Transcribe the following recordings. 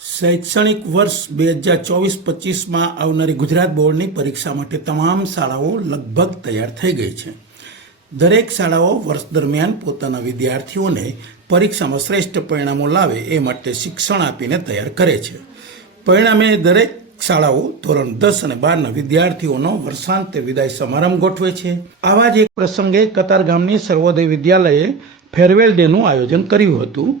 શૈક્ષણિક વર્ષ 2024-25માં આવનારી ગુજરાત બોર્ડની પરીક્ષા માટે તમામ શાળાઓ લગભગ તૈયાર થઈ ગઈ છે. દરેક શાળાઓ વર્ષ દરમિયાન પોતાના વિદ્યાર્થીઓને પરીક્ષામાં શ્રેષ્ઠ પરિણામો લાવે એ માટે શિક્ષણ આપીને તૈયાર કરે છે. પરિણામે દરેક શાળાઓ ધોરણ 10 અને 12ના વિદ્યાર્થીઓનો વર્ષાંતે વિદાય સમારંભ ગોઠવે છે. આવા જ એક પ્રસંગે કતારગામની સર્વોદય વિદ્યાલયે ફેરવેલ ડેનું આયોજન કર્યું હતું.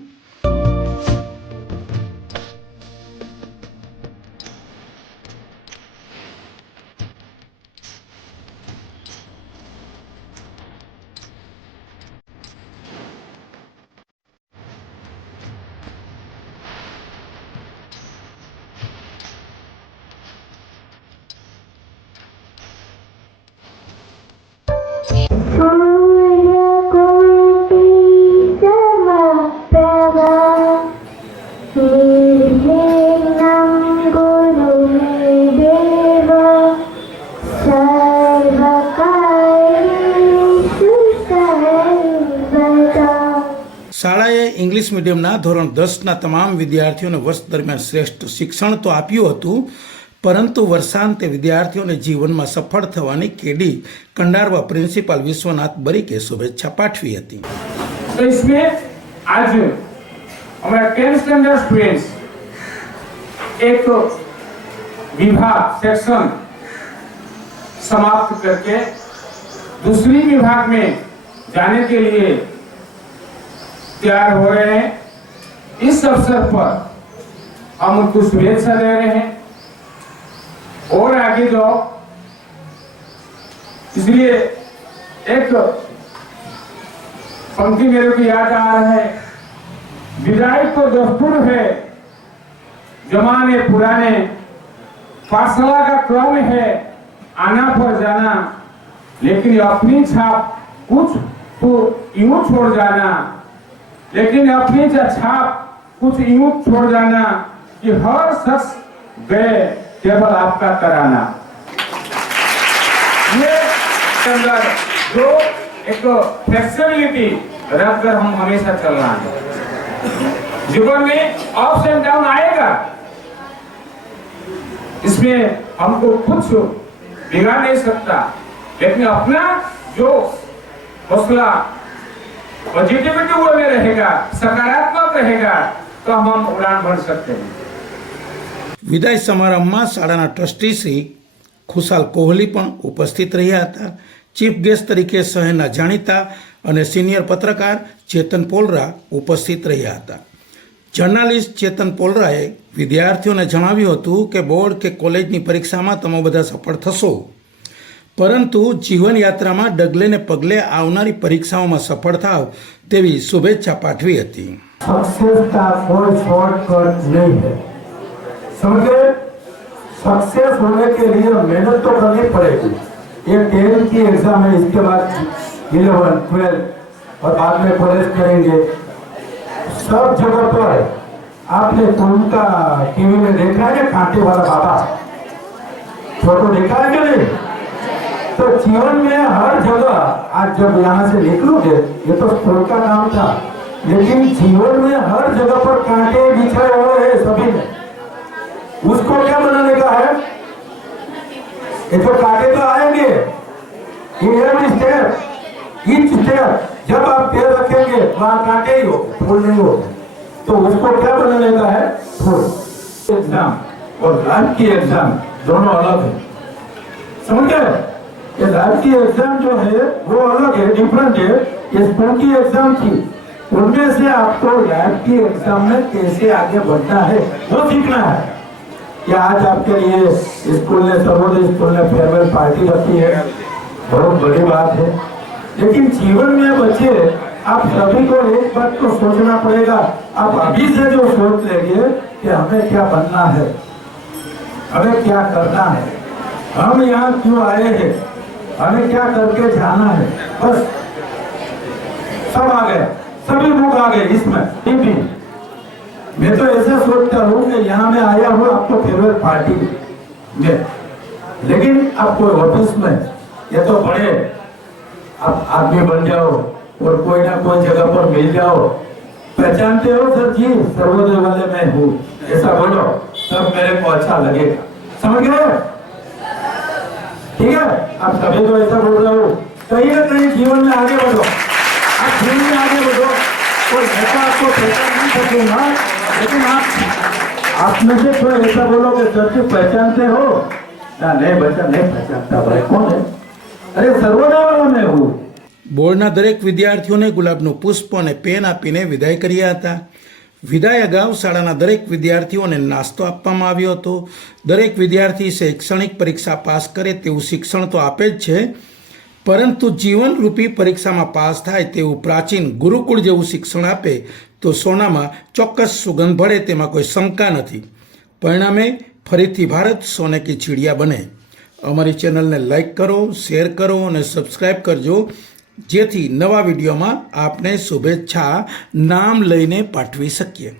શાળાએ ઇંગ્લિશ મીડિયમના ધોરણ 10ના તમામ વિદ્યાર્થીઓને વર્ષ દરમિયાન શ્રેષ્ઠ શિક્ષણ તો આપ્યું હતું, પરંતુ વર્ષાંતે વિદ્યાર્થીઓને જીવનમાં સફળ થવાની કેડી કંડારવા પ્રિન્સિપાલ વિશ્વનાથ બરીકે શુભેચ્છા પાઠવી હતી. तो इसमें आज हमारा 10th स्टैंडर्ड स्टूडेंट्स एक विभाग सेक्शन समाप्त करके दूसरी विभाग में जाने के लिए तैयार हो रहे हैं. इस अवसर पर हम उनको शुभेच्छा दे रहे हैं और आगे जाओ. इसलिए एक पंक्ति मेरे को याद आ रहा है, विदाई को दस्तूर है जमाने पुराने, फासला का क्रम है आना पर जाना, लेकिन अपनी छाप कुछ तो यूं छोड़ जाना, लेकिन अपनी छाप कुछ यूं छोड़ जाना कि हर शख्स गए केवल आपका कराना. ये अंदर जो एक फ्लेक्सिबिलिटी रखकर हम हमेशा चलना है. जीवन में अप्स एंड डाउन आएगा, इसमें हमको कुछ बिगाड़ नहीं सकता, लेकिन अपना जो हौसला पॉजिटिविटी वो में रहेगा, सकारात्मक रहेगा, तो हम उड़ान भर सकते हैं. વિદાય સમારંભમાં શાળાના ટ્રસ્ટી શ્રી ખુશાલ કોહલી પણ ઉપસ્થિત રહ્યા હતા. ચીફ ગેસ્ટ તરીકે શહેરના જાણીતા અને સિનિયર પત્રકાર ચેતન પોલરા ઉપસ્થિત રહ્યા હતા. જર્નાલિસ્ટ ચેતન પોલરાએ વિદ્યાર્થીઓને જણાવ્યું હતું કે બોર્ડ કે કોલેજની પરીક્ષામાં તમે બધા સફળ થશો, પરંતુ જીવનયાત્રામાં ડગલે ને પગલે આવનારી પરીક્ષાઓમાં સફળ થાવ તેવી શુભેચ્છા પાઠવી હતી. सक्सेस का कोई शॉर्टकट नहीं है. समझे, सक्सेस होने के लिए मेहनत तो करनी पड़ेगी. ये 10 की एग्जाम है, इसके बाद 11, 12 और बाद में कॉलेज करेंगे. सब जगह पर आपने कौन का टीवी में देखा है कांटे वाला बाबा, फोटो देखा है कि नहीं? तो जीवन में हर जगह आज जब यहाँ से निकलोगे, ये तो स्कूल का काम था, लेकिन जीवन में हर जगह पर कांटे बिछाए हुए हैं सभी ने. उसको क्या बनाने का है? ये तो कांटे तो आएंगे in every step, each step. जब आप पैर रखेंगे वहाँ कांटे ही हो, फूल नहीं हो. तो उसको क्या बनाने का है? फूल. एग्जाम और लाइफ की एग्जाम दोनों अलग है, समझे? ये लाइफ की एग्जाम जो है वो अलग है, डिफरेंट है. ये स्कूल की एग्जाम थी, उनमें से आपको लाइफ की एग्जाम में कैसे आगे बढ़ना है वो सीखना है. या आज आपके लिए स्कूल ने, सर्वोदय स्कूल ने फेयरवेल पार्टी रखी है, बहुत बड़ी बात है. लेकिन जीवन में बच्चे आप सभी को एक बात को सोचना पड़ेगा. आप अभी से जो सोच लेंगे कि हमें क्या बनना है, हमें क्या करना है, हम यहाँ क्यों आए हैं, हमें क्या करके जाना है, बस सब आ गए, सभी लोग आ गए इसमें. मैं तो ऐसे सोचता हूँ कि यहाँ मैं आया हूँ आपको फेयरवेल पार्टी में, लेकिन आप कोई ऑफिस में ये तो बड़े आप आदमी बन जाओ और कोई ना कोई जगह पर मिल जाओ. पहचानते हो सर जी, सर्वोदय वाले मैं हूँ. ऐसा बोलो तब मेरे को अच्छा लगेगा, समझ गए? ठीक है, आप सभी को ऐसा बोल रहा हूँ, कहीं ना कहीं जीवन में आगे बढ़ो, आप जीवन में आगे बढ़ो। कोई ऐसा आपको पहचान नहीं सकूंगा, लेकिन आप में से कोई ऐसा बोलो कि सर जी पहचानते हो ना? नहीं बच्चा नहीं पहचानता, भाई कौन है? अरे सर्वोदय वाला मैं हूँ। બોર્ડના દરેક વિદ્યાર્થીઓને ગુલાબનું પુષ્પ અને પેન આપીને વિદાય કર્યા હતા. વિદાય અગાઉ શાળાના દરેક વિદ્યાર્થીઓને નાસ્તો આપવામાં આવ્યો હતો. દરેક વિદ્યાર્થી શૈક્ષણિક પરીક્ષા પાસ કરે તેવું શિક્ષણ તો આપે જ છે, પરંતુ જીવનરૂપી પરીક્ષામાં પાસ થાય તેવું પ્રાચીન ગુરુકુળ જેવું શિક્ષણ આપે તો સોનામાં ચોક્કસ સુગંધ ભળે તેમાં કોઈ શંકા નથી. પરિણામે ફરીથી ભારત સોને કી ચીડિયા બને. અમારી ચેનલને લાઈક કરો, શેર કરો અને સબસ્ક્રાઈબ કરજો, જેથી નવા વિડીયોમાં આપને શુભેચ્છા નામ લઈને પાઠવી શકીએ.